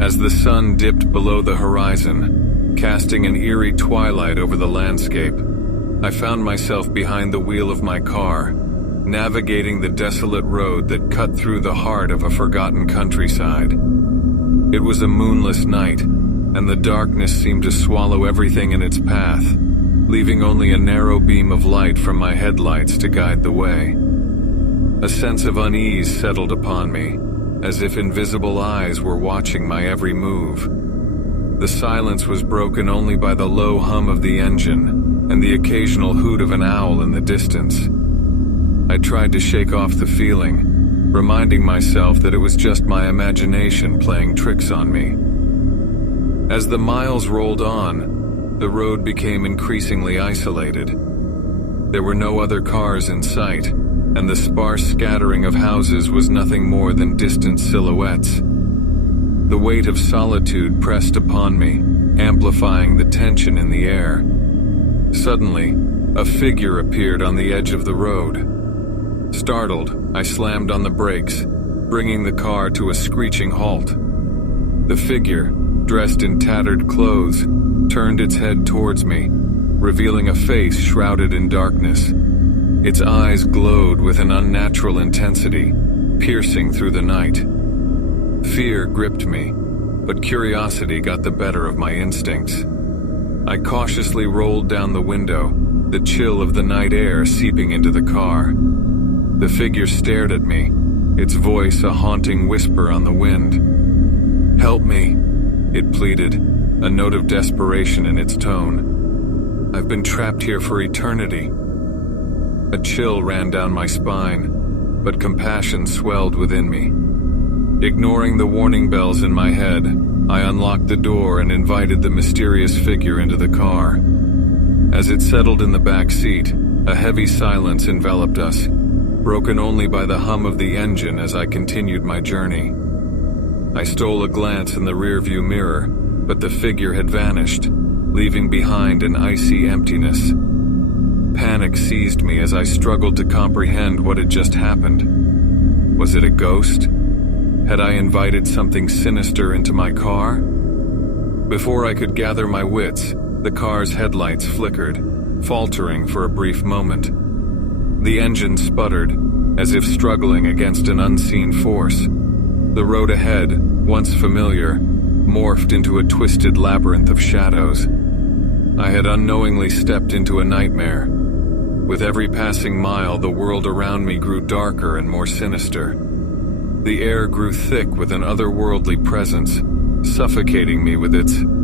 As the sun dipped below the horizon, casting an eerie twilight over the landscape, I found myself behind the wheel of my car, navigating the desolate road that cut through the heart of a forgotten countryside. It was a moonless night, and the darkness seemed to swallow everything in its path, leaving only a narrow beam of light from my headlights to guide the way. A sense of unease settled upon me, as if invisible eyes were watching my every move. The silence was broken only by the low hum of the engine and the occasional hoot of an owl in the distance. I tried to shake off the feeling, reminding myself that it was just my imagination playing tricks on me. As the miles rolled on, the road became increasingly isolated. There were no other cars in sight, and the sparse scattering of houses was nothing more than distant silhouettes. The weight of solitude pressed upon me, amplifying the tension in the air. Suddenly, a figure appeared on the edge of the road. Startled, I slammed on the brakes, bringing the car to a screeching halt. The figure, dressed in tattered clothes, turned its head towards me, revealing a face shrouded in darkness. Its eyes glowed with an unnatural intensity, piercing through the night. Fear gripped me, but curiosity got the better of my instincts. I cautiously rolled down the window, the chill of the night air seeping into the car. The figure stared at me, its voice a haunting whisper on the wind. "Help me," it pleaded, a note of desperation in its tone. "I've been trapped here for eternity." A chill ran down my spine, but compassion swelled within me. Ignoring the warning bells in my head, I unlocked the door and invited the mysterious figure into the car. As it settled in the back seat, a heavy silence enveloped us, broken only by the hum of the engine as I continued my journey. I stole a glance in the rearview mirror, but the figure had vanished, leaving behind an icy emptiness. Panic seized me as I struggled to comprehend what had just happened. Was it a ghost? Had I invited something sinister into my car? Before I could gather my wits, the car's headlights flickered, faltering for a brief moment. The engine sputtered, as if struggling against an unseen force. The road ahead, once familiar, morphed into a twisted labyrinth of shadows. I had unknowingly stepped into a nightmare. With every passing mile, the world around me grew darker and more sinister. The air grew thick with an otherworldly presence, suffocating me with its